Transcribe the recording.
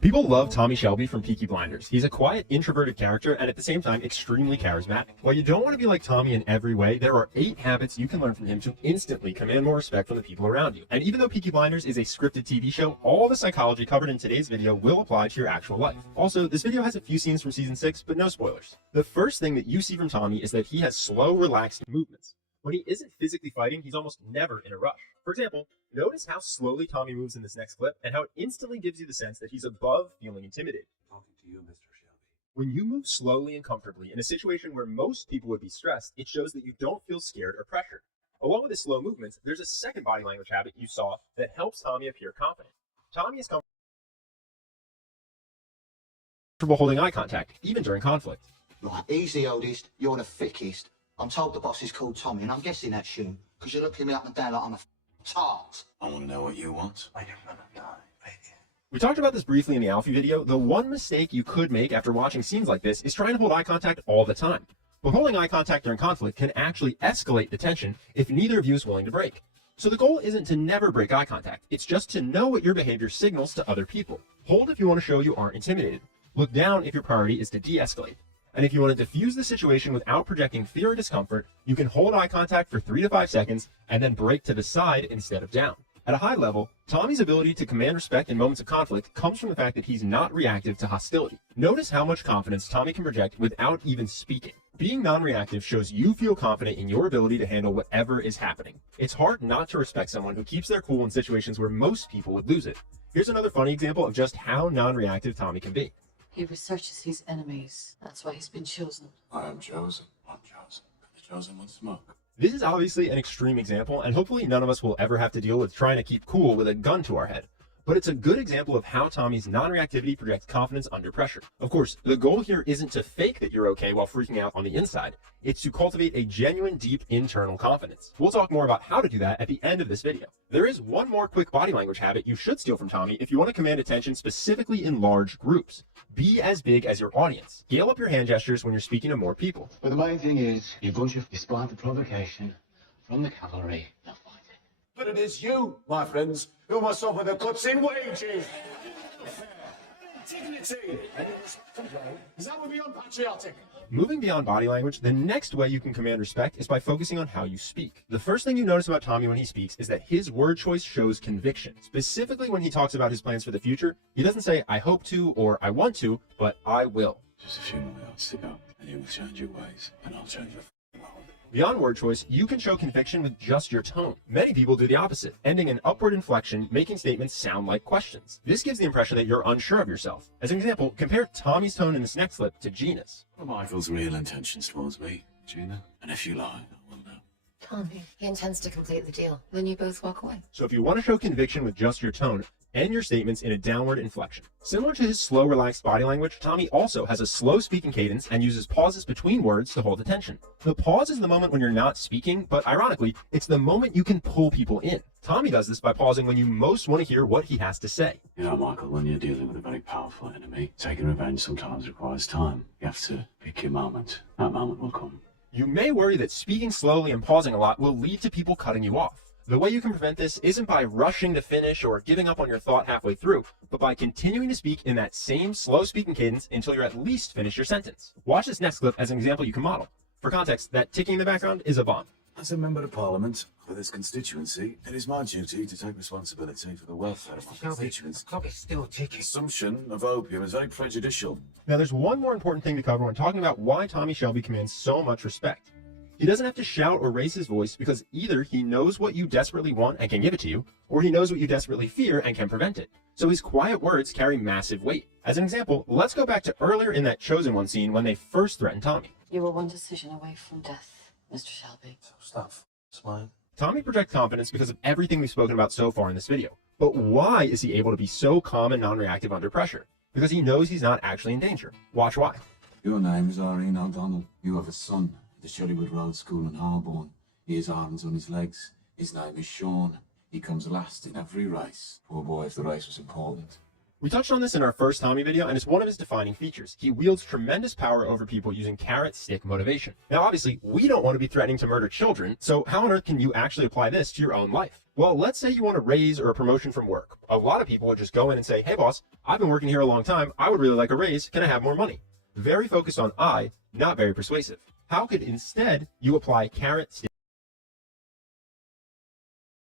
People love Tommy Shelby from Peaky Blinders. He's a quiet, introverted character and at the same time extremely charismatic. While you don't want to be like Tommy in every way, there are 8 habits you can learn from him to instantly command more respect from the people around you. And even though Peaky Blinders is a scripted TV show, all the psychology covered in today's video will apply to your actual life. Also, this video has a few scenes from season 6, but no spoilers. The first thing that you see from Tommy is that he has slow, relaxed movements. When he isn't physically fighting, he's almost never in a rush. For example, notice how slowly Tommy moves in this next clip and how it instantly gives you the sense that he's above feeling intimidated. Talking to you, Mr. Shelby. When you move slowly and comfortably in a situation where most people would be stressed, it shows that you don't feel scared or pressured. Along with his slow movements, there's a second body language habit you saw that helps Tommy appear confident. Tommy is comfortable holding eye contact, even during conflict. Right, he's the oldest, you're the thickest. I'm told the boss is called Tommy, and I'm guessing that's you, because you're looking me up and down like I'm a tart. I want to know what you want. I don't want to die, baby. We talked about this briefly in the Alfie video. The one mistake you could make after watching scenes like this is trying to hold eye contact all the time. But holding eye contact during conflict can actually escalate the tension if neither of you is willing to break. So the goal isn't to never break eye contact. It's just to know what your behavior signals to other people. Hold if you want to show you aren't intimidated. Look down if your priority is to de-escalate. And if you want to diffuse the situation without projecting fear or discomfort, you can hold eye contact for 3 to 5 seconds and then break to the side instead of down. At a high level, Tommy's ability to command respect in moments of conflict comes from the fact that he's not reactive to hostility. Notice how much confidence Tommy can project without even speaking. Being non-reactive shows you feel confident in your ability to handle whatever is happening. It's hard not to respect someone who keeps their cool in situations where most people would lose it. Here's another funny example of just how non-reactive Tommy can be. He researches his enemies. That's why he's been chosen. I am chosen. I'm chosen. The chosen one smoke. This is obviously an extreme example, and hopefully none of us will ever have to deal with trying to keep cool with a gun to our head. But it's a good example of how Tommy's non-reactivity projects confidence under pressure. Of course, the goal here isn't to fake that you're okay while freaking out on the inside. It's to cultivate a genuine, deep internal confidence. We'll talk more about how to do that at the end of this video. There is one more quick body language habit you should steal from Tommy if you want to command attention specifically in large groups. Be as big as your audience. Scale up your hand gestures when you're speaking to more people. But the main thing is, you spied the provocation from the cavalry. Now fight it. But it is you, my friends, who must offer the cuts in wages. Dignity. That would be unpatriotic. Moving beyond body language, the next way you can command respect is by focusing on how you speak. The first thing you notice about Tommy when he speaks is that his word choice shows conviction. Specifically when he talks about his plans for the future, he doesn't say, I hope to, or I want to, but I will. Just a few more minutes to go, and you will change your ways, and I'll change your world. Beyond word choice, you can show conviction with just your tone. Many people do the opposite, ending in upward inflection, making statements sound like questions. This gives the impression that you're unsure of yourself. As an example, compare Tommy's tone in this next clip to Gina's. What are Michael's real intentions towards me, Gina? And if you lie, I will know. Tommy, he intends to complete the deal. Then you both walk away. So if you want to show conviction with just your tone, end your statements in a downward inflection. Similar to his slow, relaxed body language, Tommy also has a slow speaking cadence and uses pauses between words to hold attention. The pause is the moment when you're not speaking, but ironically, it's the moment you can pull people in. Tommy does this by pausing when you most want to hear what he has to say. You know, Michael, when you're dealing with a very powerful enemy, taking revenge sometimes requires time. You have to pick your moment. That moment will come. You may worry that speaking slowly and pausing a lot will lead to people cutting you off. The way you can prevent this isn't by rushing to finish or giving up on your thought halfway through, but by continuing to speak in that same slow speaking cadence until you're at least finished your sentence. Watch this next clip as an example you can model. For context, that ticking in the background is a bomb. As a member of Parliament for this constituency, it is my duty to take responsibility for the welfare of my constituents. The clock is still ticking. Consumption of opium is very prejudicial. Now there's one more important thing to cover when talking about why Tommy Shelby commands so much respect. He doesn't have to shout or raise his voice because either he knows what you desperately want and can give it to you, or he knows what you desperately fear and can prevent it. So his quiet words carry massive weight. As an example, let's go back to earlier in that Chosen One scene when they first threatened Tommy. You were one decision away from death, Mr. Shelby. So stuff. It's mine. Tommy projects confidence because of everything we've spoken about so far in this video. But why is he able to be so calm and non-reactive under pressure? Because he knows he's not actually in danger. Watch why. Your name is Irene O'Donnell. You have a son at the Shellywood Road School in Harborne. He has arms on his legs. His name is Sean. He comes last in every race. Poor boy, if the race was important. We touched on this in our first Tommy video, and it's one of his defining features. He wields tremendous power over people using carrot stick motivation. Now, obviously, we don't want to be threatening to murder children, so how on earth can you actually apply this to your own life? Well, let's say you want a raise or a promotion from work. A lot of people would just go in and say, hey boss, I've been working here a long time. I would really like a raise. Can I have more money? Very focused on I, not very persuasive. How could instead you apply carrot stick